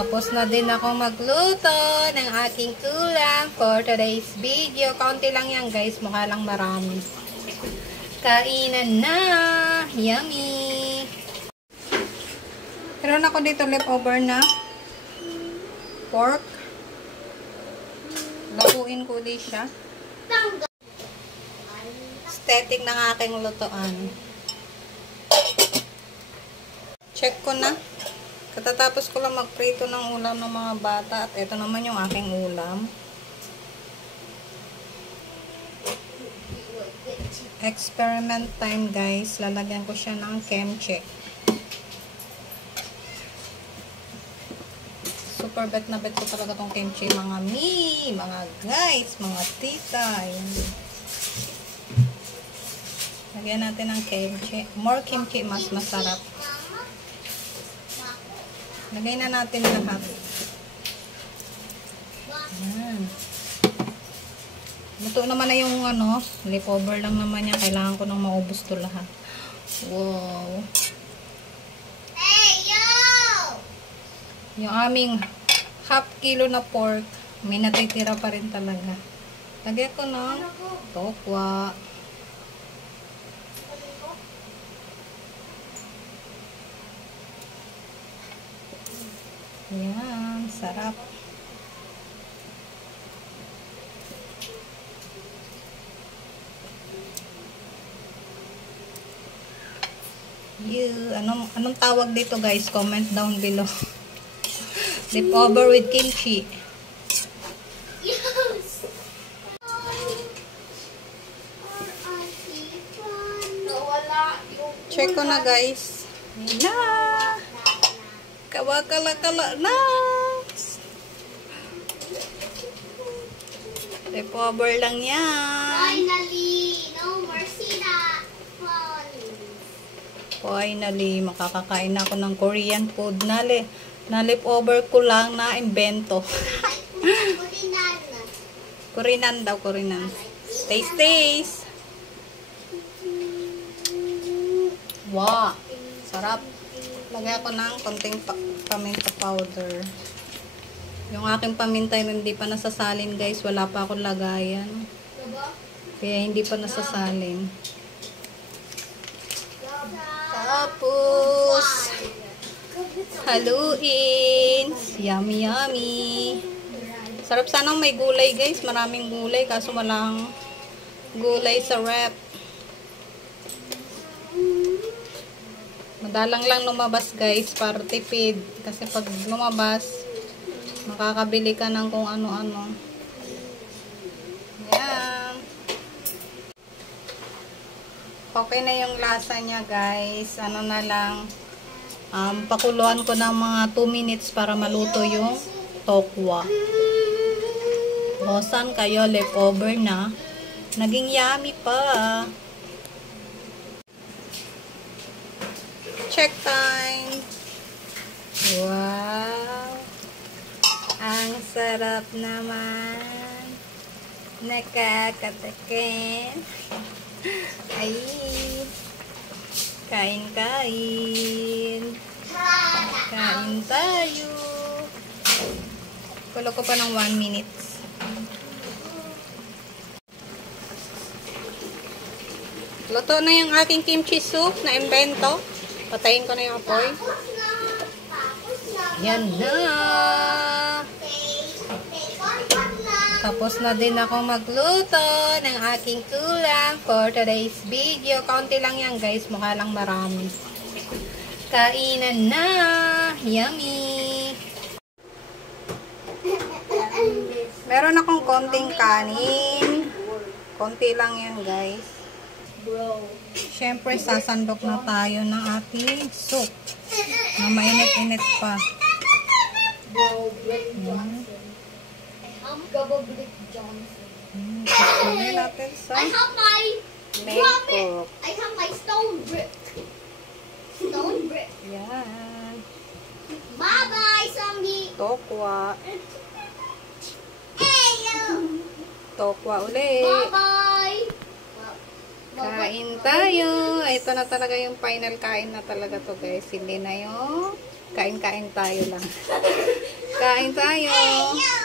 Tapos na din ako magluto ng aking ulam for today's video. Kaunti lang yan guys, mukha lang marami. Kainan na! Yummy! Meron ako dito leftover na pork. Lakuin ko ulit siya. Aesthetic ng aking lutoan. Check ko na. Katatapos ko lang magprito ng ulam ng mga bata. At ito naman yung aking ulam. Experiment time guys. Lalagyan ko siya ng kimchi. Super bet na bet ko talaga tong kimchi. Mga mga guys, mga tita. Ayan. Lagyan natin ng kimchi. More kimchi, mas masarap. Lagay na natin lahat. Ayan. Luto naman na yung leftover lang naman yan. Kailangan ko nang maubos to lahat. Wow. Hey, yo! Yung aming half kilo na pork, may natitira pa rin talaga. Lagyan ko ng tokwa. Ayan, sarap. Anong tawag dito guys? Comment down below. Leftover with kimchi. Yes. Check ko na guys. Na! Kawakala-kala na! Leftover lang yan. Finally, no more sila. Finally, makakakain na ako ng Korean food na leftover ko lang na imbento. Korean daw, Korean. Taste. Wow, sarap. Lagay ako ng konting paminta powder. Yung aking paminta hindi pa nasasalin guys. Wala pa akong lagayan. Kaya hindi pa nasasalin. Tapos, haluin. Yummy, yummy. Sarap sanang may gulay guys. Maraming gulay. Kaso walang gulay sa rep. Madalang lang lumabas guys para tipid. Kasi pag lumabas, makakabili ka ng kung ano-ano. Yan. Okay na yung lasa niya guys. Ano na lang. Pakuluan ko ng mga 2 minutes para maluto yung tokwa. Hosan kayo, leftover na. Naging yummy pa. Check time. Wow. Ang sarap naman. Nakakatakin. Ay. Kain. Kain tayo. Kulo ko pa ng 1 minute. Luto na yung aking kimchi soup na imbento. Patayin ko na yung apoy. Yan na. Tapos na din ako magluto ng aking ulam for today's video. Kaunti lang yan guys. Mukha lang marami. Kainan na. Yummy. Meron akong konting kanin. Konti lang yan guys. Siyempre, sasandok na tayo ng ating soup na mainit-init pa. Pagpulay natin sa I have my stone brick. Yan. Bye-bye, zombie. Tokwa. Hey, yo. Tokwa ulit. Bye-bye. Kain tayo. Ito na talaga yung final kain na talaga to guys. Hindi na yung Kain-kain tayo lang. Kain tayo. Hey, yo!